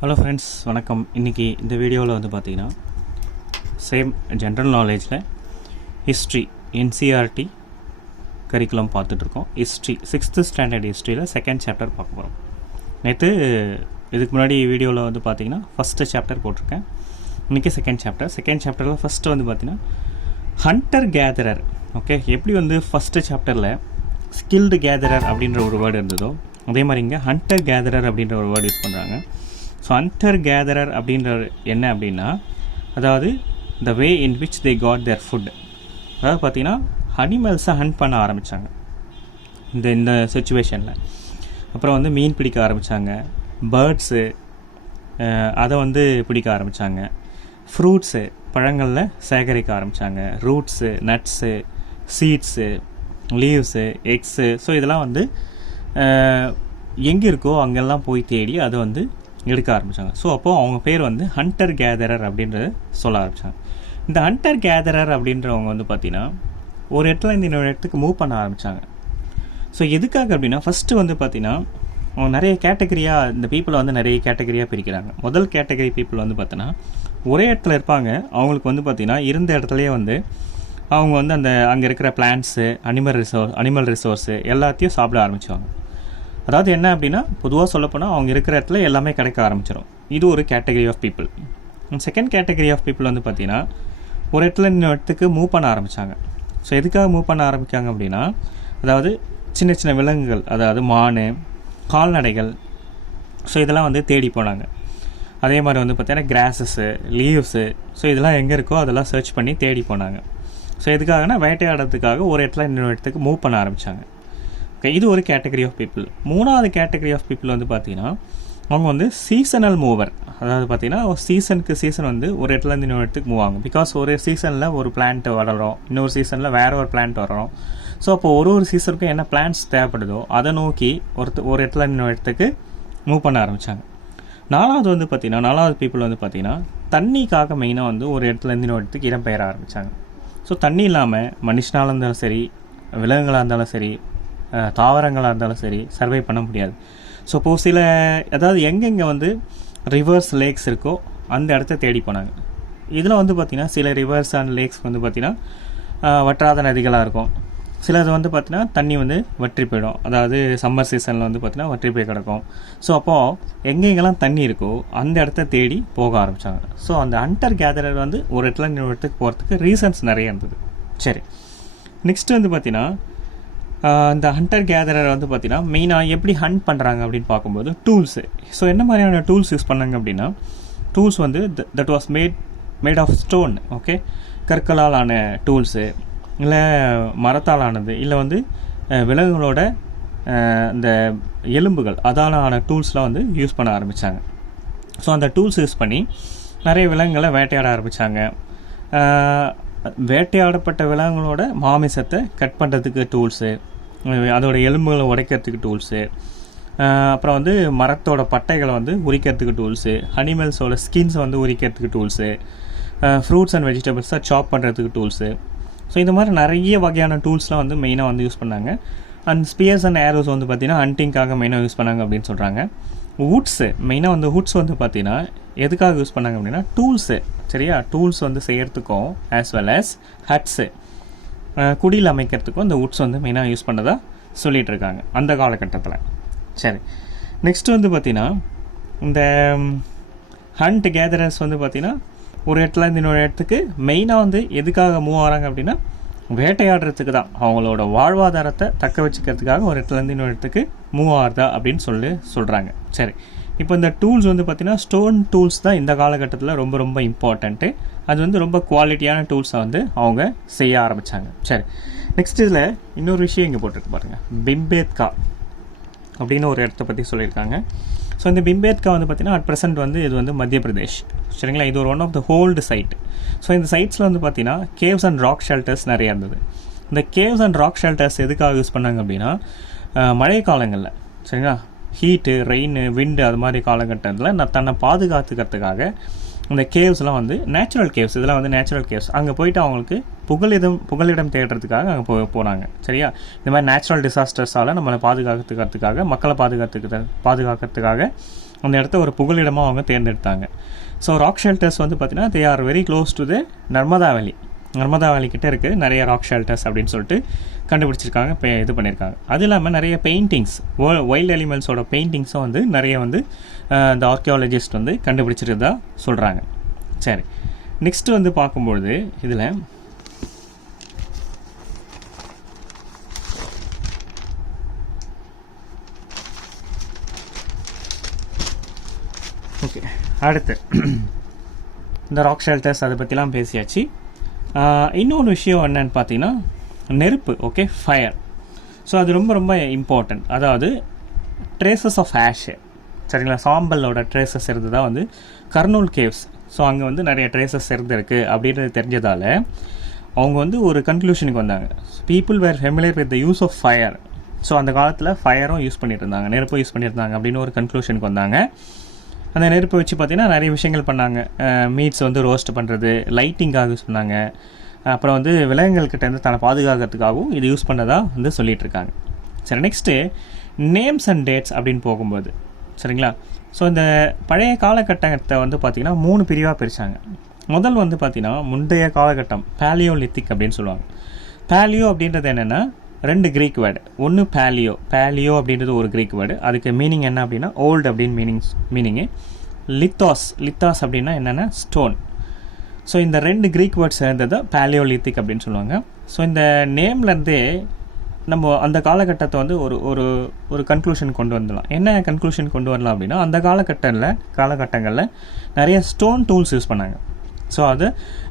Hello friends, வணக்கம். இன்றைக்கி இந்த வீடியோவில் வந்து பார்த்திங்கன்னா சேம் ஜென்ரல் நாலேஜில் ஹிஸ்ட்ரி என்சிஆர்டி கரிக்குலம் பார்த்துட்ருக்கோம். ஹிஸ்ட்ரி 6th ஸ்டாண்டர்ட் ஹிஸ்ட்ரியில் செகண்ட் சாப்டர் பார்க்க போகிறோம். நேற்று இதுக்கு முன்னாடி வீடியோவில் வந்து பார்த்திங்கன்னா ஃபஸ்ட்டு சாப்டர் போட்டிருக்கேன். இன்றைக்கி செகண்ட் சாப்டரில் ஃபஸ்ட்டு வந்து பார்த்திங்கன்னா ஹண்டர் கேதரர். ஓகே, எப்படி வந்து ஃபஸ்ட்டு சாப்டரில் ஸ்கில்டு கேதரர் அப்படின்ற ஒரு வேர்டு இருந்ததோ அதே மாதிரி இங்கே ஹண்டர் கேதரர் அப்படின்ற ஒரு வேர்டு யூஸ் பண்ணுறாங்க. ஸோ ஹண்டர் கேதரர் அப்படின்ற என்ன அப்படின்னா, அதாவது the way in which they got their food. அதாவது பார்த்திங்கன்னா அனிமல்ஸை ஹண்ட் பண்ண ஆரம்பித்தாங்க இந்த சுச்சுவேஷனில். அப்புறம் வந்து மீன் பிடிக்க ஆரம்பித்தாங்க, பேர்ட்ஸு அதை வந்து பிடிக்க ஆரம்பித்தாங்க, ஃப்ரூட்ஸு பழங்களில் சேகரிக்க ஆரம்பித்தாங்க, roots, nuts, seeds, leaves, eggs. So இதெல்லாம் வந்து எங்கே இருக்கோ அங்கெல்லாம் போய் தேடி அதை வந்து எடுக்க ஆரம்பித்தாங்க. ஸோ அப்போது அவங்க பேர் வந்து ஹண்டர் கேதரர் அப்படின்றத சொல்ல ஆரம்பித்தாங்க. இந்த ஹண்டர் கேதரர் அப்படின்றவங்க வந்து பார்த்திங்கன்னா ஒரு இடத்துல இன்னொரு இடத்துக்கு மூவ் பண்ண ஆரம்பித்தாங்க. ஸோ எதுக்காக அப்படின்னா, ஃபஸ்ட்டு வந்து பார்த்திங்கன்னா அவங்க நிறைய கேட்டகரியாக இந்த பீப்புளை வந்து நிறைய கேட்டகரியாக பிரிக்கிறாங்க. முதல் கேட்டகரி பீப்புள் வந்து பார்த்தோன்னா ஒரே இடத்துல இருப்பாங்க. அவங்களுக்கு வந்து பார்த்திங்கன்னா இருந்த இடத்துலையே வந்து அவங்க வந்து அந்த அங்கே இருக்கிற பிளான்ட்ஸு, அனிமல் ரிசோர்ஸு எல்லாத்தையும் சாப்பிட ஆரம்பிச்சுவாங்க. அதாவது என்ன அப்படின்னா, பொதுவாக சொல்லப்போனால் அவங்க இருக்கிற இடத்துல எல்லாமே கிடைக்க ஆரம்பிச்சிடும். இது ஒரு category of people. Second category of people வந்து பார்த்திங்கன்னா ஒரு இடத்துல இன்னொரு இடத்துக்கு மூவ் பண்ண ஆரம்பித்தாங்க. ஸோ எதுக்காக மூவ் பண்ண ஆரம்பிக்காங்க அப்படின்னா, அதாவது சின்ன சின்ன விலங்குகள், அதாவது மான், கால்நடைகள், ஸோ இதெல்லாம் வந்து தேடி போனாங்க. அதே மாதிரி வந்து பார்த்திங்கன்னா கிராஸஸ்ஸு, லீவ்ஸு, ஸோ இதெல்லாம் எங்கே இருக்கோ அதெல்லாம் சர்ச் பண்ணி தேடி போனாங்க. ஸோ எதுக்காகனா வேட்டையாடுறதுக்காக ஒரு இடத்துல இன்னொரு இடத்துக்கு மூவ் பண்ண ஆரம்பித்தாங்க. ஓகே, இது ஒரு கேட்டகரி ஆஃப் பீப்புள். மூணாவது கேட்டகரி ஆஃப் பீப்புள் வந்து பார்த்திங்கன்னா அவங்க வந்து சீசனல் மூவர். அதாவது பார்த்திங்கன்னா சீசனுக்கு சீசன் வந்து ஒரு இடத்துலேருந்து இன்னொரு இடத்துக்கு மூவ் ஆகும். பிகாஸ் ஒரு சீசனில் ஒரு பிளான்ட் வளரும், இன்னொரு சீசனில் வேறு ஒரு பிளான்ட் வளரும். ஸோ அப்போ ஒரு சீசனுக்கும் என்ன பிளான்ட்ஸ் தேவைப்படுதோ அதை நோக்கி ஒரு இடத்துல இன்னொரு இடத்துக்கு மூவ் பண்ண ஆரம்பித்தாங்க. நாலாவது வந்து பார்த்திங்கன்னா நாலாவது பீப்புள் வந்து பார்த்திங்கன்னா தண்ணிக்காக மெயினாக வந்து ஒரு இடத்துலேருந்து இன்னொரு இடத்துக்கு இடம் பெயர ஆரம்பித்தாங்க. ஸோ தண்ணி இல்லாமல் மனுஷனாக இருந்தாலும் சரி, விலங்குகளாக இருந்தாலும் சரி, தாவரங்களாக இருந்தாலும் சரி சர்வை பண்ண முடியாது. ஸோ இப்போது சில அதாவது எங்கெங்கே வந்து ரிவர்ஸ், லேக்ஸ் இருக்கோ அந்த இடத்த தேடி போனாங்க. இதில் வந்து பார்த்திங்கன்னா சில ரிவர்ஸ் அண்ட் லேக்ஸ் வந்து பார்த்திங்கன்னா வற்றாத நதிகளாக இருக்கும். சிலது வந்து பார்த்திங்கன்னா தண்ணி வந்து வற்றி போயிடும். அதாவது சம்மர் சீசனில் வந்து பார்த்திங்கன்னா வற்றி போய் கிடக்கும். ஸோ அப்போது எங்கெங்கெல்லாம் தண்ணி இருக்கோ அந்த இடத்த தேடி போக ஆரம்பித்தாங்க. ஸோ அந்த ஹண்டர் கேதரர் வந்து ஒரு இடத்துல இன்னொரு இடத்துக்கு போகிறதுக்கு ரீசன்ஸ் நிறைய இருந்தது. சரி, நெக்ஸ்ட் வந்து பார்த்திங்கன்னா இந்த ஹண்டர் கேதரர் வந்து பார்த்திங்கன்னா மெயினாக எப்படி ஹண்ட் பண்ணுறாங்க அப்படின்னு பார்க்கும்போது டூல்ஸு. ஸோ என்ன மாதிரியான டூல்ஸ் யூஸ் பண்ணாங்க அப்படின்னா, டூல்ஸ் வந்து that was made of stone. Okay, கற்களால் ஆன டூல்ஸு, இல்லை மரத்தால் ஆனது, இல்லை வந்து விலங்குகளோட இந்த எலும்புகள் அதால் ஆன டூல்ஸ்லாம் வந்து யூஸ் பண்ண ஆரம்பித்தாங்க. ஸோ அந்த டூல்ஸ் யூஸ் பண்ணி நிறைய விலங்குகளை வேட்டையாட ஆரம்பித்தாங்க. வேட்டையாடப்பட்ட விலங்குகளோட மாமிசத்தை கட் பண்ணுறதுக்கு டூல்ஸு, அதோட எலும்புகளை உடைக்கிறதுக்கு டூல்ஸு, அப்புறம் வந்து மரத்தோட பட்டைகளை வந்து உரிக்கிறதுக்கு டூல்ஸு, அனிமல்ஸோட ஸ்கின்ஸை வந்து உரிக்கிறதுக்கு டூல்ஸு, ஃப்ரூட்ஸ் அண்ட் வெஜிடபிள்ஸை சாப் பண்ணுறதுக்கு டூல்ஸு. ஸோ இந்த மாதிரி நிறைய வகையான டூல்ஸ்லாம் வந்து மெயினாக வந்து யூஸ் பண்ணாங்க. அண்ட் ஸ்பியர்ஸ் அண்ட் ஏரோஸ் வந்து பார்த்திங்கன்னா ஹண்டிங்காக மெயினாக யூஸ் பண்ணாங்க அப்படின்னு சொல்கிறாங்க. வுட்ஸு மெயினாக வந்து வுட்ஸ் வந்து பார்த்திங்கன்னா எதுக்காக யூஸ் பண்ணாங்க அப்படின்னா டூல்ஸு, சரியா, டூல்ஸ் வந்து செய்கிறதுக்கும் ஆஸ் வெல் ஆஸ் ஹட்ஸு, குடியில் அமைக்கிறதுக்கும் இந்த வுட்ஸ் வந்து மெயினாக யூஸ் பண்ணதாக சொல்லிகிட்டு இருக்காங்க அந்த காலகட்டத்தில். சரி, நெக்ஸ்ட் வந்து பார்த்திங்கன்னா இந்த ஹண்ட் கேதரர்ஸ் வந்து பார்த்திங்கன்னா ஒரு இடத்துல இன்னொரு இடத்துக்கு மெயினாக வந்து எதுக்காக மூவ் ஆகிறாங்க அப்படின்னா வேட்டையாடுறதுக்கு தான். அவங்களோட வாழ்வாதாரத்தை தக்க வச்சுக்கிறதுக்காக ஒரு இடத்துலேருந்து இன்னொரு இடத்துக்கு மூவ் ஆகிறதா அப்படின்னு சொல்கிறாங்க. சரி, இப்போ இந்த டூல்ஸ் வந்து பார்த்திங்கன்னா ஸ்டோன் டூல்ஸ் தான் இந்த காலகட்டத்தில் ரொம்ப ரொம்ப இம்பார்ட்டண்ட்டு. அது வந்து ரொம்ப குவாலிட்டியான டூல்ஸை வந்து அவங்க செய்ய ஆரம்பித்தாங்க. சரி, நெக்ஸ்ட் இதில் இன்னொரு விஷயம் இங்கே போட்டுருக்கு பாருங்கள், பிம்பேத்கா அப்படின்னு ஒரு இடத்த பற்றி சொல்லியிருக்காங்க. ஸோ இந்த பிம்பேத்கா வந்து பார்த்திங்கன்னா அட் ப்ரெசென்ட் வந்து இது வந்து மத்திய பிரதேஷ், சரிங்களா. இது ஒரு one of the old site. So இந்த சைட்ஸில் வந்து பார்த்திங்கன்னா கேவ்ஸ் அண்ட் ராக் ஷெல்டர்ஸ் நிறையா இருந்தது. இந்த கேவ்ஸ் அண்ட் ராக் ஷெல்டர்ஸ் எதுக்காக யூஸ் பண்ணாங்க அப்படின்னா, மழை காலங்களில், சரிங்களா, ஹீட்டு, ரெயின், விண்டு அது மாதிரி காலகட்டத்தில் தன்னை பாதுகாத்துக்கிறதுக்காக இந்த கேவ்ஸ்லாம் வந்து நேச்சுரல் கேவ்ஸ், இதெல்லாம் வந்து நேச்சுரல் கேவ்ஸ். அங்கே போயிட்டு அவங்களுக்கு புகலிடம் தேடுறதுக்காக அங்கே போனாங்க. சரியா, இந்த மாதிரி நேச்சுரல் டிசாஸ்டர்ஸால் நம்மளை பாதுகாக்கிறதுக்காக, மக்களை பாதுகாக்கிறதுக்காக அந்த இடத்த ஒரு புகலிடமாக அவங்க தேர்ந்தெடுத்தாங்க. ஸோ ராக் ஷெல்டர்ஸ் வந்து பார்த்திங்கன்னா they are very close to the Narmada வேலி. நர்மதா வேலி கிட்டே இருக்குது நிறைய ராக் ஷெல்டர்ஸ் அப்படின்னு சொல்லிட்டு கண்டுபிடிச்சிருக்காங்க, இப்போ இது பண்ணியிருக்காங்க. அது இல்லாமல் நிறைய பெயிண்டிங்ஸ், வைல்ட் அனிமல்ஸோட பெயிண்டிங்ஸும் வந்து நிறைய வந்து இந்த ஆர்கியாலஜிஸ்ட் வந்து கண்டுபிடிச்சிருந்தா சொல்கிறாங்க. சரி, நெக்ஸ்ட்டு வந்து பார்க்கும்பொழுது இதில் ஓகே, அடுத்து இந்த ராக் ஷெல்டர்ஸ் அதை பற்றிலாம் பேசியாச்சு. இன்னொன்று விஷயம் என்னன்னு பார்த்தீங்கன்னா நெருப்பு. Okay, fire. ஸோ அது ரொம்ப ரொம்ப இம்பார்ட்டண்ட். அதாவது ட்ரேசஸ் ஆஃப் ஆஷ், சரிங்களா, சாம்பலோட ட்ரேசஸ் இருந்து தான் வந்து கர்னூல் கேவ்ஸ். ஸோ அங்கே வந்து நிறைய ட்ரேசஸ் இருந்திருக்கு அப்படின்றது தெரிஞ்சதால் அவங்க வந்து ஒரு கன்க்ளூஷனுக்கு வந்தாங்க. People were familiar with the use of fire. So அந்த காலத்தில் ஃபயரும் யூஸ் பண்ணிட்டு இருந்தாங்க, நெருப்பும் யூஸ் பண்ணியிருந்தாங்க அப்படின்னு ஒரு கன்க்ளூஷனுக்கு வந்தாங்க. அந்த நெருப்பை வச்சு பார்த்திங்கன்னா நிறைய விஷயங்கள் பண்ணாங்க. மீட்ஸ் வந்து ரோஸ்ட் பண்ணுறது, லைட்டிங்காக யூஸ் பண்ணாங்க. அப்புறம் வந்து விலங்குகள்கிட்டேருந்து தன்னை பாதுகாக்கிறதுக்காகவும் இது யூஸ் பண்ணதாக வந்து சொல்லிகிட்ருக்காங்க. சரி, நெக்ஸ்ட்டு நேம்ஸ் அண்ட் டேட்ஸ் அப்படின்னு போகும்போது, சரிங்களா, ஸோ இந்த பழைய காலகட்டத்தை வந்து பார்த்திங்கன்னா 3 பிரிவாக பிரித்தாங்க. முதல் வந்து பார்த்திங்கன்னா முந்தைய காலகட்டம், பேலியோலித்திக் அப்படின்னு சொல்லுவாங்க. பேலியோ அப்படின்றது என்னென்னா 2 க்ரீக் வேர்டு. ஒன்று பேலியோ அப்படின்றது ஒரு க்ரீக் வேர்டு, அதுக்கு மீனிங் என்ன அப்படின்னா ஓல்டு அப்படின்னு மீனிங்கு. லித்தாஸ் அப்படின்னா என்னென்னா ஸ்டோன். ஸோ இந்த 2 க்ரீக் வேர்ட்ஸ் சேர்ந்தது பேலியோலித்திக் அப்படின்னு சொல்லுவாங்க. ஸோ இந்த நேம்லேருந்தே நம்ம அந்த காலகட்டத்தை வந்து ஒரு கன்க்ளூஷன் கொண்டு வந்துடலாம். என்ன கன்க்ளூஷன் கொண்டு வரலாம் அப்படின்னா, அந்த காலகட்டங்களில் நிறைய ஸ்டோன் டூல்ஸ் யூஸ் பண்ணாங்க. ஸோ அது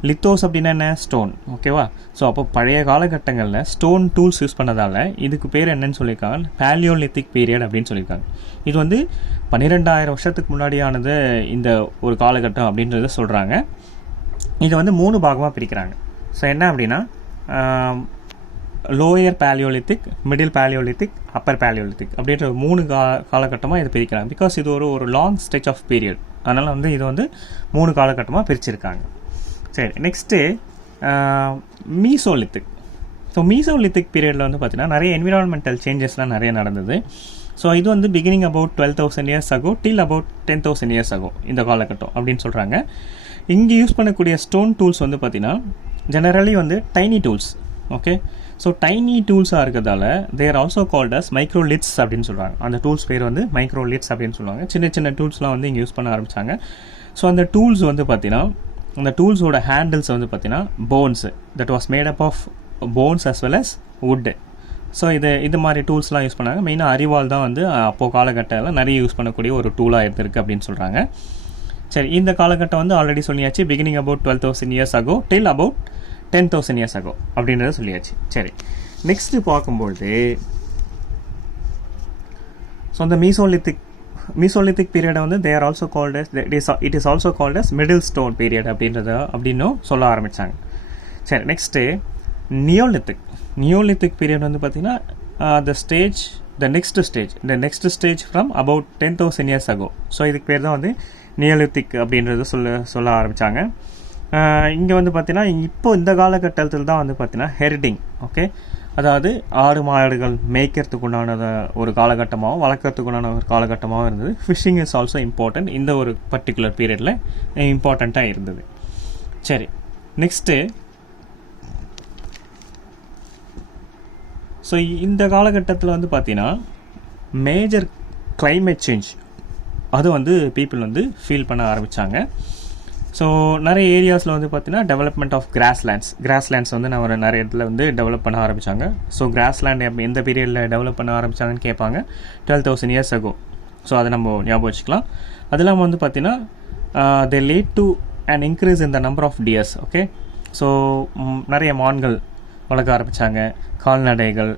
லித்தோஸ் அப்படின்னா என்ன, ஸ்டோன். ஓகேவா? ஸோ அப்போ பழைய காலகட்டங்களில் ஸ்டோன் டூல்ஸ் யூஸ் பண்ணதால் இதுக்கு பேர் என்னன்னு சொல்லியிருக்காங்க, பேலியோலித்திக் பீரியட் அப்படின்னு சொல்லியிருக்காங்க. இது வந்து 12,000 வருஷத்துக்கு முன்னாடியானது இந்த ஒரு காலகட்டம் அப்படின்றத சொல்கிறாங்க. இதை வந்து 3 பாகமாக பிரிக்கிறாங்க. ஸோ என்ன அப்படின்னா lower palaeolithic, middle palaeolithic, upper palaeolithic அப்படின்ற 3 காலகட்டமாக இதை பிரிக்கிறாங்க. பிகாஸ் இது ஒரு லாங் ஸ்ட்ரெச் ஆஃப் பீரியட், அதனால் வந்து இது வந்து 3 காலகட்டமாக பிரிச்சிருக்காங்க. சரி, நெக்ஸ்ட்டு மீசோலித்திக். ஸோ மீசோலித்திக் பீரியடில் வந்து பார்த்திங்கன்னா நிறைய என்விரான்மெண்டல் சேஞ்சஸ்லாம் நிறைய நடந்தது. ஸோ இது வந்து beginning about 12,000 years ago till about 10,000 years ago இந்த காலகட்டம் அப்படின்னு சொல்கிறாங்க. இங்கே யூஸ் பண்ணக்கூடிய ஸ்டோன் டூல்ஸ் வந்து பார்த்திங்கன்னா ஜெனரலி வந்து tiny tools. Okay, so tiny டூல்ஸாக இருக்கிறதால they're also called as microliths அப்படின்னு சொல்கிறாங்க. அந்த டூல்ஸ் பேர் வந்து மைக்ரோலிட்ஸ் அப்படின்னு சொல்லுவாங்க. சின்ன சின்ன டூல்ஸ்லாம் வந்து இங்கே யூஸ் பண்ண ஆரம்பித்தாங்க. ஸோ அந்த டூல்ஸ் வந்து பார்த்திங்கன்னா அந்த டூல்ஸோட ஹேண்டில்ஸ் வந்து பார்த்திங்கன்னா bones, that was made up of bones as well as wood. So இது மாதிரி டூல்ஸ்லாம் யூஸ் பண்ணாங்க. மெயினாக அரிவாள் தான் வந்து அப்போது காலகட்டத்தில் நிறைய யூஸ் பண்ணக்கூடிய ஒரு டூலாக இருந்திருக்கு அப்படின்னு சொல்கிறாங்க. சரி, இந்த காலகட்டம் வந்து ஆல்ரெடி சொல்லியாச்சு, beginning about 12,000 years ago till about 10,000 years ago அப்படின்றத சொல்லியாச்சு. சரி, நெக்ஸ்ட்டு பார்க்கும்பொழுது ஸோ அந்த மீசோலித்திக் பீரியடை வந்து they're also called as it is also called as middle stone period அப்படின்னும் சொல்ல ஆரம்பித்தாங்க. சரி, நெக்ஸ்ட்டு நியோலித்திக் பீரியட் வந்து பார்த்திங்கன்னா the next stage from about 10,000 years ago. So இதுக்கு பேர் தான் வந்து நியோலித்திக் அப்படின்றத சொல்ல ஆரம்பித்தாங்க. இங்கே வந்து பார்த்திங்கன்னா இப்போ இந்த காலகட்டத்தில் தான் வந்து பார்த்திங்கன்னா ஹெரிடிங், ஓகே, அதாவது ஆடு மாடுகள் மேய்க்கிறதுக்கு உண்டான ஒரு காலகட்டமாகவும் வளர்க்குறதுக்கு உண்டான ஒரு காலகட்டமாகவும் இருந்தது. ஃபிஷ்ஷிங் இஸ் ஆல்சோ இம்பார்ட்டன்ட், இந்த ஒரு பர்டிகுலர் பீரியடில் இம்பார்ட்டண்ட்டாக இருந்தது. சரி, நெக்ஸ்ட்டு ஸோ இந்த காலகட்டத்தில் வந்து பார்த்திங்கன்னா மேஜர் கிளைமேட் சேஞ்ச் அது வந்து பீப்புள் வந்து ஃபீல் பண்ண ஆரம்பித்தாங்க. ஸோ நிறைய ஏரியாஸில் வந்து பார்த்திங்கன்னா டெவலப்மெண்ட் ஆஃப் கிராஸ்லேண்ட்ஸ் வந்து நிறைய இடத்துல வந்து டெவலப் பண்ண ஆரம்பித்தாங்க. ஸோ கிராஸ்லேண்ட் எந்த பீரியடில் டெவலப் பண்ண ஆரம்பித்தாங்கன்னு கேட்பாங்க. 12,000 years ago. ஸோ அதை நம்ம ஞாபகம் வச்சுக்கலாம். அது இல்லாமல் வந்து பார்த்திங்கன்னா they lead to an increase in the number of deers. Okay, so நிறைய மான்கள் வளர்க்க ஆரம்பித்தாங்க, கால்நடைகள்,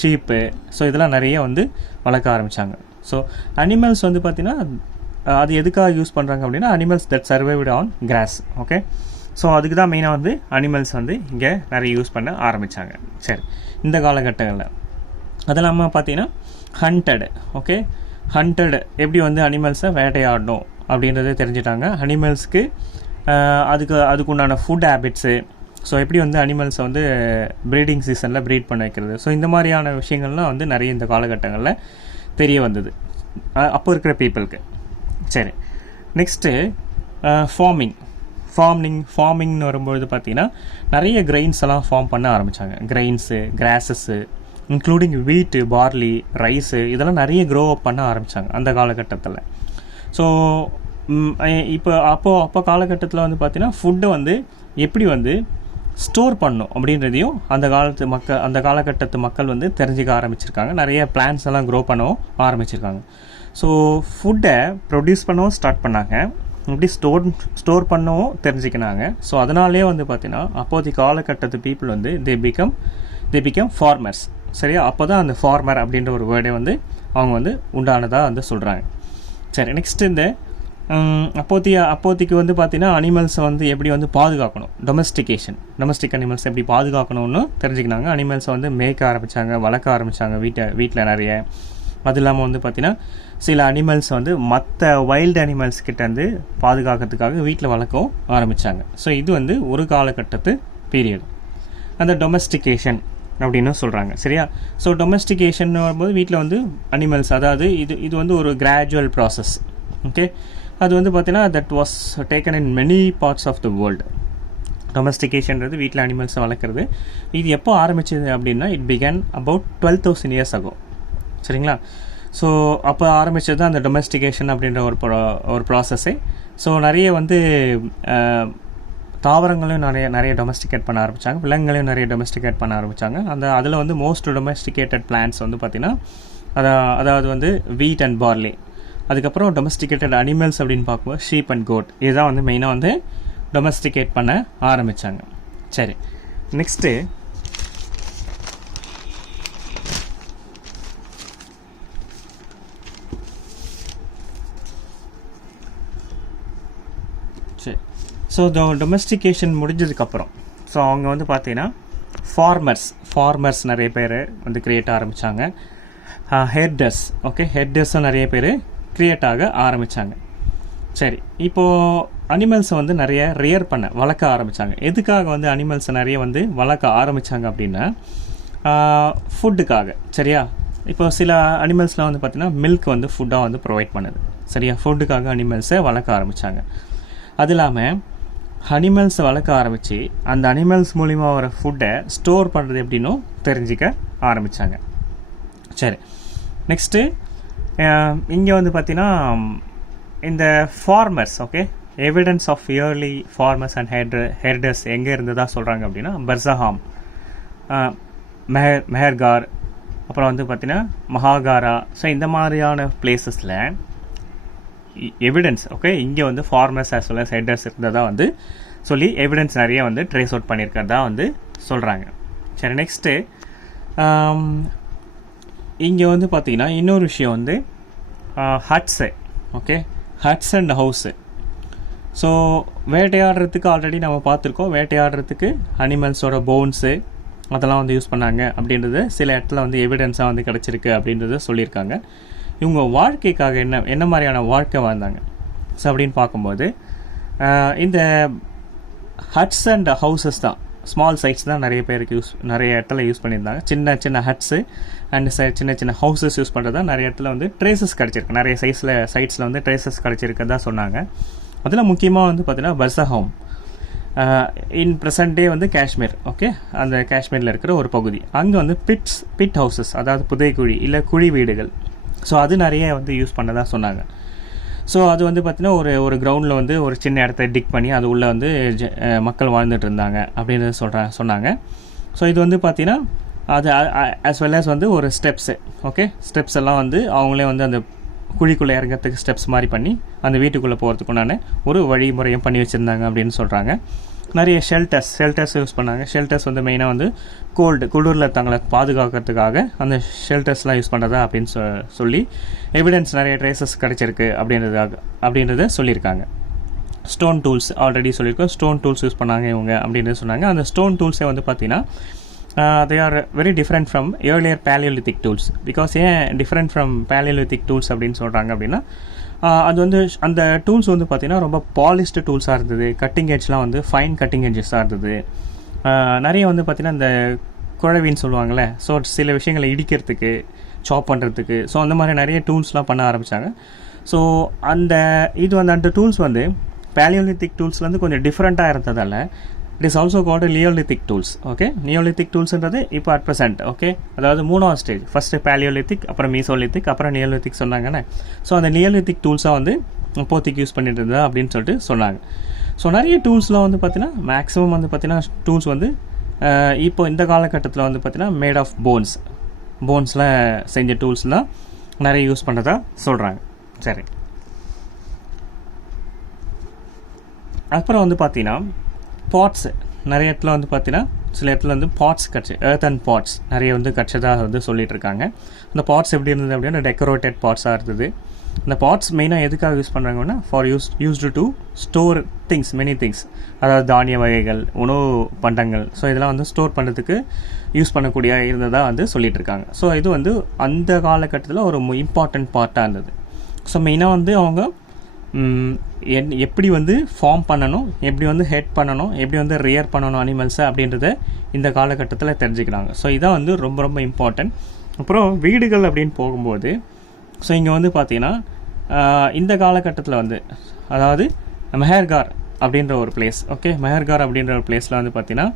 ஷீப்பு, ஸோ இதெல்லாம் நிறைய வந்து வளர்க்க ஆரம்பித்தாங்க. ஸோ அனிமல்ஸ் வந்து பார்த்திங்கன்னா அது எதுக்காக யூஸ் பண்ணுறாங்க அப்படின்னா animals that survived on cross. Okay, so அதுக்கு தான் மெயினாக வந்து அனிமல்ஸ் வந்து இங்கே நிறைய யூஸ் பண்ண ஆரம்பித்தாங்க. சரி, இந்த காலகட்டங்களில் அது இல்லாமல் பார்த்திங்கன்னா ஹண்டட் எப்படி வந்து அனிமல்ஸை வேட்டையாடணும் அப்படின்றத தெரிஞ்சிட்டாங்க. அனிமல்ஸ்க்கு அதுக்குண்டான ஃபுட் ஹேபிட்ஸு, ஸோ எப்படி வந்து அனிமல்ஸை வந்து ப்ரீடிங் சீசனில் ப்ரீட் பண்ண வைக்கிறது, ஸோ இந்த மாதிரியான விஷயங்கள்லாம் வந்து நிறைய இந்த காலகட்டங்களில் தெரிய வந்தது அப்போ இருக்கிற பீப்புளுக்கு. சரி, நெக்ஸ்ட்டு ஃபார்மிங்னு வரும்பொழுது பார்த்திங்கன்னா நிறைய கிரெயின்ஸ் எல்லாம் ஃபார்ம் பண்ண ஆரம்பித்தாங்க. கிரெயின்ஸு, கிராஸஸ்ஸு, இன்க்ளூடிங் வீட்டு, பார்லி, ரைஸு, இதெல்லாம் நிறைய க்ரோ அப் பண்ண ஆரம்பித்தாங்க அந்த காலகட்டத்தில். ஸோ அப்போ காலகட்டத்தில் வந்து பார்த்திங்கன்னா ஃபுட்டை வந்து எப்படி வந்து ஸ்டோர் பண்ணும் அப்படின்றதையும் அந்த காலகட்டத்து மக்கள் வந்து தெரிஞ்சுக்க ஆரம்பிச்சிருக்காங்க. நிறைய பிளான்ஸ் எல்லாம் க்ரோ பண்ணவும் ஆரம்பிச்சிருக்காங்க. ஸோ ஃபுட்டை ப்ரொடியூஸ் பண்ணவும் ஸ்டார்ட் பண்ணாங்க, எப்படி ஸ்டோர் பண்ணவும் தெரிஞ்சுக்கினாங்க. ஸோ அதனாலே வந்து பார்த்திங்கன்னா அப்போதைய காலகட்டத்து பீப்புள் வந்து தே பிகம் ஃபார்மர்ஸ். சரியா? அப்போ தான் அந்த ஃபார்மர் அப்படின்ற ஒரு வேர்டே வந்து அவங்க வந்து உண்டானதாக வந்து சொல்கிறாங்க. சரி, நெக்ஸ்ட்டு இந்த அப்போதைக்கு வந்து பார்த்திங்கன்னா அனிமல்ஸை வந்து எப்படி வந்து பாதுகாக்கணும், டொமஸ்டிக் அனிமல்ஸ் எப்படி பாதுகாக்கணும்னு தெரிஞ்சுக்கினாங்க. அனிமல்ஸை வந்து மேய்க்க ஆரம்பித்தாங்க, வளர்க்க ஆரம்பித்தாங்க வீட்டில் நிறைய. அது இல்லாமல் வந்து பார்த்திங்கன்னா சில அனிமல்ஸ் வந்து மற்ற வைல்டு அனிமல்ஸ் கிட்டேருந்து பாதுகாக்கிறதுக்காக வீட்டில் வளர்க்கவும் ஆரம்பித்தாங்க. ஸோ இது வந்து ஒரு காலகட்டத்து பீரியட், அந்த டொமஸ்டிகேஷன் அப்படின்னு சொல்கிறாங்க. சரியா? ஸோ டொமஸ்டிகேஷன் வரும்போது வீட்டில் வந்து அனிமல்ஸ், அதாவது இது வந்து ஒரு கிராஜுவல் ப்ராசஸ். ஓகே, அது வந்து பார்த்திங்கன்னா that was taken in many parts of the world. டொமஸ்டிகேஷன்றது வீட்டில் அனிமல்ஸை வளர்க்குறது. இது எப்போ ஆரம்பிச்சது அப்படின்னா it began about 12,000 years ago. சரிங்களா? ஸோ அப்போ ஆரம்பித்தது தான் அந்த டொமஸ்டிகேஷன் அப்படின்ற ஒரு ப்ராசஸ்ஸே. ஸோ நிறைய வந்து தாவரங்களையும் நிறைய டொமஸ்டிகேட் பண்ண ஆரம்பித்தாங்க, விலங்குகளையும் நிறைய டொமஸ்டிகேட் பண்ண ஆரம்பித்தாங்க. அதில் வந்து மோஸ்ட் டொமஸ்டிகேட்டட் பிளான்ட்ஸ் வந்து பார்த்திங்கன்னா அதாவது வந்து வீட் அண்ட் பார்லி. அதுக்கப்புறம் டொமஸ்டிகேட்டட் அனிமல்ஸ் அப்படின்னு பார்க்கும்போது ஷீப் அண்ட் கோட். இதுதான் வந்து மெயினாக வந்து டொமஸ்டிகேட் பண்ண ஆரம்பித்தாங்க. சரி, நெக்ஸ்ட்டு ஸோ டொமஸ்டிகேஷன் முடிஞ்சதுக்கப்புறம் ஸோ அவங்க வந்து பார்த்தீங்கன்னா ஃபார்மர்ஸ் நிறைய பேர் வந்து க்ரியேட் ஆரம்பித்தாங்க. ஹெர்டர்ஸும் நிறைய பேர் க்ரியேட் ஆக ஆரம்பித்தாங்க. சரி, இப்போது அனிமல்ஸை வந்து நிறைய வளர்க்க ஆரம்பித்தாங்க. எதுக்காக வந்து அனிமல்ஸை நிறைய வந்து வளர்க்க ஆரம்பித்தாங்க அப்படின்னா ஃபுட்டுக்காக. சரியா? இப்போ சில அனிமல்ஸ்லாம் வந்து பார்த்திங்கன்னா மில்க் வந்து ஃபுட்டாக வந்து ப்ரொவைட் பண்ணுது. சரியா? ஃபுட்டுக்காக அனிமல்ஸை வளர்க்க ஆரம்பித்தாங்க. அது இல்லாமல் அனிமல்ஸை வளர்க்க ஆரம்பித்து அந்த அனிமல்ஸ் மூலிமா வர ஃபுட்டை ஸ்டோர் பண்ணுறது எப்படின்னும் தெரிஞ்சிக்க ஆரம்பித்தாங்க. சரி, நெக்ஸ்ட்டு இங்கே வந்து பார்த்திங்கன்னா இந்த farmers, evidence of early farmers and herders எங்கே இருந்ததாக சொல்கிறாங்க அப்படின்னா பர்சஹாம், மெஹர்கார், அப்புறம் வந்து பார்த்திங்கன்னா மகாகாரா. ஸோ இந்த மாதிரியான பிளேசஸில் எவிடன்ஸ் இங்கே வந்து ஃபார்மர்ஸ் ஆஸ் வெல் அஸ் ஹெர்டர்ஸ் இருந்ததாக வந்து சொல்லி எவிடன்ஸ் நிறைய வந்து ட்ரேஸ் அவுட் பண்ணியிருக்கிறதா வந்து சொல்கிறாங்க. சரி, நெக்ஸ்ட்டு இங்கே வந்து பார்த்திங்கன்னா இன்னொரு விஷயம் வந்து ஹட்ஸ் அண்ட் ஹவுஸு. ஸோ வேட்டையாடுறதுக்கு ஆல்ரெடி நம்ம பார்த்துருக்கோம். வேட்டையாடுறதுக்கு அனிமல்ஸோட போன்ஸு அதெல்லாம் வந்து யூஸ் பண்ணாங்க அப்படின்றது சில இடத்துல வந்து எவிடன்ஸாக வந்து கிடச்சிருக்கு அப்படின்றத சொல்லியிருக்காங்க. இவங்க வாழ்க்கைக்காக என்ன மாதிரியான வாழ்க்கை வாழ்ந்தாங்க ஸோ அப்படின்னு பார்க்கும்போது இந்த ஹட்ஸ் அண்ட் ஹவுசஸ் தான், ஸ்மால் சைட்ஸ் தான் நிறைய இடத்துல யூஸ் பண்ணியிருந்தாங்க. சின்ன ஹட்ஸு அண்ட் சின்ன ஹவுசஸ் யூஸ் பண்ணுறது தான் நிறைய இடத்துல வந்து ட்ரேசஸ் கிடச்சிருக்கு. நிறைய சைட்ஸில் வந்து ட்ரேசஸ் கிடச்சிருக்கதா சொன்னாங்க. அதில் முக்கியமாக வந்து பார்த்திங்கன்னா பர்சஹாம் இன் ப்ரெசன்ட் டே வந்து காஷ்மீர். அந்த காஷ்மீரில் இருக்கிற ஒரு பகுதி. அங்கே வந்து பிட் ஹவுசஸ், அதாவது புதைக்குழி இல்லை குழி வீடுகள். ஸோ அது நிறைய வந்து யூஸ் பண்ணதாக சொன்னாங்க. ஸோ அது வந்து பார்த்திங்கன்னா ஒரு கிரவுண்டில் வந்து ஒரு சின்ன இடத்த டிக் பண்ணி அது உள்ளே வந்து மக்கள் வாழ்ந்துட்டு இருந்தாங்க அப்படின்றது சொன்னாங்க. ஸோ இது வந்து பார்த்திங்கன்னா அது ஆஸ் வெல் ஆஸ் வந்து ஒரு ஸ்டெப்ஸ் எல்லாம் வந்து அவங்களே வந்து அந்த குழிக்குள்ளே இறங்கிறதுக்கு ஸ்டெப்ஸ் மாதிரி பண்ணி அந்த வீட்டுக்குள்ளே போகிறதுக்குண்டான ஒரு வழிமுறையும் பண்ணி வச்சுருந்தாங்க அப்படின்னு சொல்கிறாங்க. நிறைய ஷெல்டர்ஸ் யூஸ் பண்ணாங்க. ஷெல்டர்ஸ் வந்து மெயினாக வந்து குளிரில் தங்களை பாதுகாக்கிறதுக்காக அந்த ஷெல்டர்ஸ்லாம் யூஸ் பண்ணுறதா அப்படின்னு சொல்லி எவிடன்ஸ் நிறைய ட்ரேசஸ் கிடச்சிருக்கு அப்படின்றத சொல்லியிருக்காங்க. ஸ்டோன் டூல்ஸ் ஆல்ரெடி சொல்லியிருக்கோம். ஸ்டோன் டூல்ஸ் யூஸ் பண்ணாங்க இவங்க அப்படின்றது சொன்னாங்க. அந்த ஸ்டோன் டூல்ஸே வந்து பார்த்திங்கன்னா they are very different from earlier Paleolithic tools. because ஏன் டிஃப்ரெண்ட் ஃப்ரம் Paleolithic tools அப்படின்னு சொல்கிறாங்க அப்படின்னா அது வந்து அந்த டூல்ஸ் வந்து பார்த்திங்கன்னா ரொம்ப பாலிஸ்டு டூல்ஸாக இருந்தது. கட்டிங் எட்ஜ்லாம் வந்து ஃபைன் கட்டிங் எட்ஜஸாக இருந்தது. நிறைய வந்து பார்த்திங்கன்னா இந்த குழவின்னு சொல்லுவாங்கள்ல, ஸோ சில விஷயங்களை இடிக்கிறதுக்கு, சாப் பண்ணுறதுக்கு, ஸோ அந்த மாதிரி நிறைய டூல்ஸ்லாம் பண்ண ஆரம்பித்தாங்க. ஸோ இது வந்து அந்த டூல்ஸ் வந்து பேலியோலித்திக் டூல்ஸ்லேருந்து கொஞ்சம் டிஃப்ரெண்ட்டாக இருந்ததால் it is also called neolithic tools. Okay, neolithic டூல்ஸ்ன்றது இப்போ அட் ப்ரெசென்ட். ஓகே, அதாவது 3வது ஸ்டேஜ். ஃபஸ்ட்டு பேலியோலித்திக், அப்புறம் மீசோலித்திக், அப்புறம் நியோலித்திக் சொன்னாங்கண்ணே. ஸோ அந்த நியோலித்திக் டூல்ஸாக வந்து இப்போதைக்கு யூஸ் பண்ணிட்டு இருந்தா அப்படின்னு சொல்லிட்டு சொன்னாங்க. ஸோ நிறைய டூல்ஸ்லாம் வந்து பார்த்தீங்கன்னா மேக்ஸிமம் வந்து பார்த்தீங்கன்னா டூல்ஸ் வந்து இப்போ இந்த காலகட்டத்தில் வந்து பார்த்தீங்கன்னா மேட் ஆஃப் போன்ஸில் செஞ்ச டூல்ஸ்லாம் நிறைய யூஸ் பண்ணுறதா சொல்கிறாங்க. சரி, அப்புறம் வந்து பார்த்தீங்கன்னா பாட்ஸு நிறைய இடத்துல வந்து பார்த்தீங்கன்னா சில இடத்துல வந்து பாட்ஸ் கிடச்சி எர்த்தன் பாட்ஸ் நிறைய வந்து கிடச்சதாக வந்து சொல்லிட்டு இருக்காங்க. அந்த பாட்ஸ் எப்படி இருந்தது அப்படின்னா டெக்கரேட்டட் பாட்ஸாக இருந்தது. இந்த பாட்ஸ் மெயினாக எதுக்காக யூஸ் பண்ணுறாங்கன்னா for used to store things, many things, அதாவது தானிய வகைகள், உணவு பண்டங்கள். ஸோ இதெல்லாம் வந்து ஸ்டோர் பண்ணுறதுக்கு யூஸ் பண்ணக்கூடிய இருந்ததாக வந்து சொல்லிட்டு இருக்காங்க. ஸோ இது வந்து அந்த காலகட்டத்தில் ஒரு இம்பார்ட்டண்ட் பார்ட்டாக இருந்தது. ஸோ மெயினாக வந்து அவங்க எப்படி வந்து ஃபார்ம் பண்ணணும், எப்படி வந்து ஹெட் பண்ணணும், எப்படி வந்து ரியர் பண்ணணும் அனிமல்ஸை அப்படின்றத இந்த காலகட்டத்தில் தெரிஞ்சுக்கிறாங்க. ஸோ இதான் வந்து ரொம்ப ரொம்ப இம்பார்ட்டன்ட். அப்புறம் வீடுகள் அப்படின்னு போகும்போது ஸோ இங்கே வந்து பார்த்திங்கன்னா இந்த காலகட்டத்தில் வந்து அதாவது மெஹர்கார் அப்படின்ற ஒரு பிளேஸ். ஓகே, மெஹர்கார் அப்படின்ற ஒரு பிளேஸில் வந்து பார்த்திங்கன்னா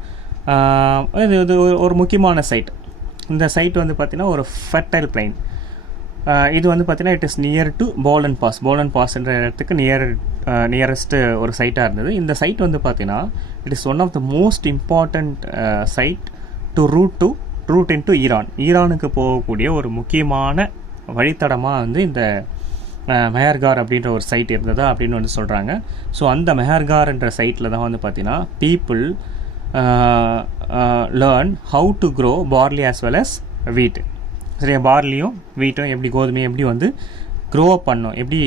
இது ஒரு முக்கியமான சைட். இந்த சைட் வந்து பார்த்திங்கன்னா ஒரு ஃபெர்டைல் பிளைன். இது வந்து பார்த்திங்கன்னா it is near to Bolan பாஸ்ன்ற இடத்துக்கு நியரஸ்ட்டு ஒரு சைட்டாக இருந்தது. இந்த சைட் வந்து பார்த்திங்கன்னா it is one of the most important site to route into ஈரானுக்கு போகக்கூடிய ஒரு முக்கியமான வழித்தடமாக வந்து இந்த மெஹர்கார் அப்படின்ற ஒரு சைட் இருந்ததா அப்படின்னு வந்து சொல்கிறாங்க. ஸோ அந்த மெஹர்கார்ன்ற சைட்டில் தான் வந்து பார்த்திங்கன்னா people learn how to grow barley as well as wheat. சரியா, பார்லியும் வீட்டும் எப்படி, கோதுமையும் எப்படி வந்து க்ரோ அப் பண்ணணும், எப்படி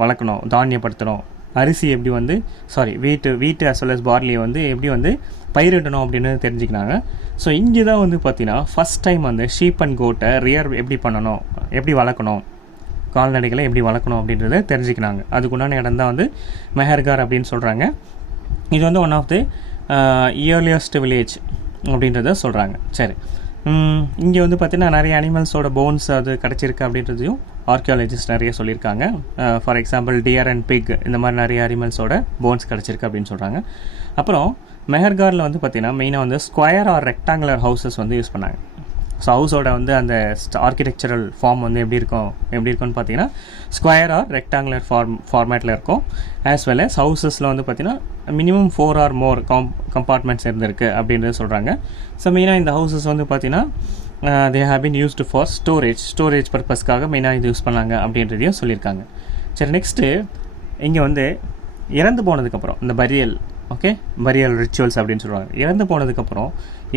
வளர்க்கணும், தானியப்படுத்தணும், அரிசி எப்படி வந்து வீட்டு as well as பார்லியை வந்து எப்படி வந்து பயிரிடணும் அப்படின்னு தெரிஞ்சுக்கினாங்க. ஸோ இங்கே தான் வந்து பார்த்தீங்கன்னா ஃபஸ்ட் டைம் வந்து ஷீப் அண்ட் கோட்டை ரியர் எப்படி பண்ணணும், எப்படி வளர்க்கணும், கால்நடைகளை எப்படி வளர்க்கணும் அப்படின்றத தெரிஞ்சுக்கினாங்க. அதுக்குண்டான இடம் தான் வந்து மெஹர்கார் அப்படின்னு சொல்கிறாங்க. இது வந்து one of the earliest village அப்படின்றத சொல்கிறாங்க. சரி, இங்கே வந்து பார்த்திங்கன்னா நிறைய அனிமல்ஸோட போன்ஸ் அது கிடச்சிருக்கு அப்படின்றதையும் ஆர்கியாலஜிஸ்ட் நிறைய சொல்லியிருக்காங்க. For example deer and pig, இந்த மாதிரி நிறைய அனிமல்ஸோட போன்ஸ் கிடச்சிருக்கு அப்படின்னு சொல்கிறாங்க. அப்புறம் மெஹர்காரில் வந்து பார்த்திங்கன்னா மெயினாக வந்து ஸ்கொயர் ஆர் ரெக்டாங்குலர் ஹவுசஸ் வந்து யூஸ் பண்ணாங்க. ஸோ ஹவுஸோட வந்து அந்த ஆர்கிடெக்சரல் ஃபார்ம் வந்து எப்படி இருக்கும்னு பார்த்தீங்கன்னா ஸ்கொயர் ஆர் ரெக்டாங்குலர் ஃபார்மேட்டில் இருக்கும். ஆஸ் வெல் அஸ் ஹவுசஸில் வந்து பார்த்திங்கன்னா மினிமம் 4 ஆர் மோர் கம்பார்ட்மெண்ட்ஸ் இருந்திருக்கு அப்படின்றது சொல்கிறாங்க. ஸோ மெயினாக இந்த ஹவுசஸ் வந்து பார்த்திங்கன்னா they have been used for storage பர்பஸ்க்காக மெயினாக இது யூஸ் பண்ணாங்க அப்படின்றதையும் சொல்லியிருக்காங்க. சரி, நெக்ஸ்ட்டு இங்கே வந்து இறந்து போனதுக்கப்புறம் இந்த பரியல் ரிச்சுவல்ஸ் அப்படின்னு சொல்லுவாங்க. இறந்து போனதுக்கப்புறம்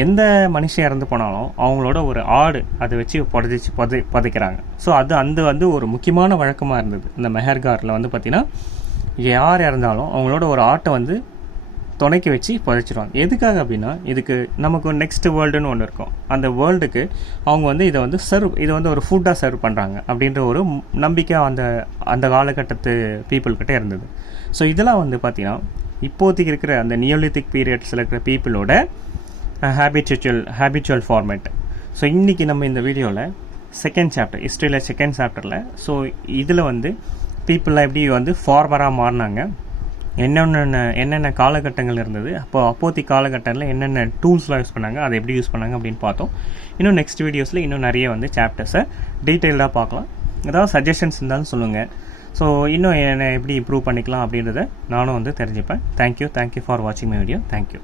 எந்த மனுஷன் இறந்து போனாலும் அவங்களோட ஒரு ஆடு அதை வச்சு புதைக்கிறாங்க. ஸோ அது வந்து ஒரு முக்கியமான வழக்கமாக இருந்தது. இந்த மெஹர்காரில் வந்து பார்த்திங்கன்னா யார் இறந்தாலும் அவங்களோட ஒரு ஆட்டை வந்து துணைக்கி வச்சு புதைச்சிடுவாங்க. எதுக்காக அப்படின்னா இதுக்கு நமக்கு நெக்ஸ்ட் வேர்ல்டுன்னு ஒன்று இருக்கும். அந்த வேர்ல்டுக்கு அவங்க வந்து இதை வந்து ஒரு ஃபுட்டாக சர்வ் பண்ணுறாங்க அப்படின்ற ஒரு நம்பிக்கை அந்த காலகட்டத்து பீப்புள்கிட்ட இருந்தது. ஸோ இதெல்லாம் வந்து பார்த்திங்கன்னா இப்போதைக்கு இருக்கிற அந்த நியோலித்திக் பீரியட்ஸில் இருக்கிற பீப்புளோட ஹேபிச்சுவல் ஃபார்மேட். ஸோ இன்றைக்கி நம்ம இந்த வீடியோவில் ஹிஸ்ட்ரியில் செகண்ட் சாப்டரில் ஸோ இதில் வந்து பீப்புளெலாம் எப்படி வந்து ஃபார்மராக மாறினாங்க, என்னென்ன காலகட்டங்கள் இருந்தது, அப்போதைக்கு காலகட்டத்தில் என்னென்ன டூல்ஸ்லாம் யூஸ் பண்ணாங்க, அதை எப்படி யூஸ் பண்ணாங்க அப்படின்னு பார்த்தோம். இன்னும் நெக்ஸ்ட் வீடியோஸில் இன்னும் நிறைய வந்து சாப்டர்ஸை டீட்டெயிலாக பார்க்கலாம். ஏதாவது சஜஷன்ஸ் இருந்தாலும் சொல்லுங்கள். ஸோ இன்னும் என்னை எப்படி இம்ப்ரூவ் பண்ணிக்கலாம் அப்படின்றத நானும் வந்து தெரிஞ்சுப்பேன். தேங்க்யூ ஃபார் வாட்சிங் மை வீடியோ. தேங்க்யூ.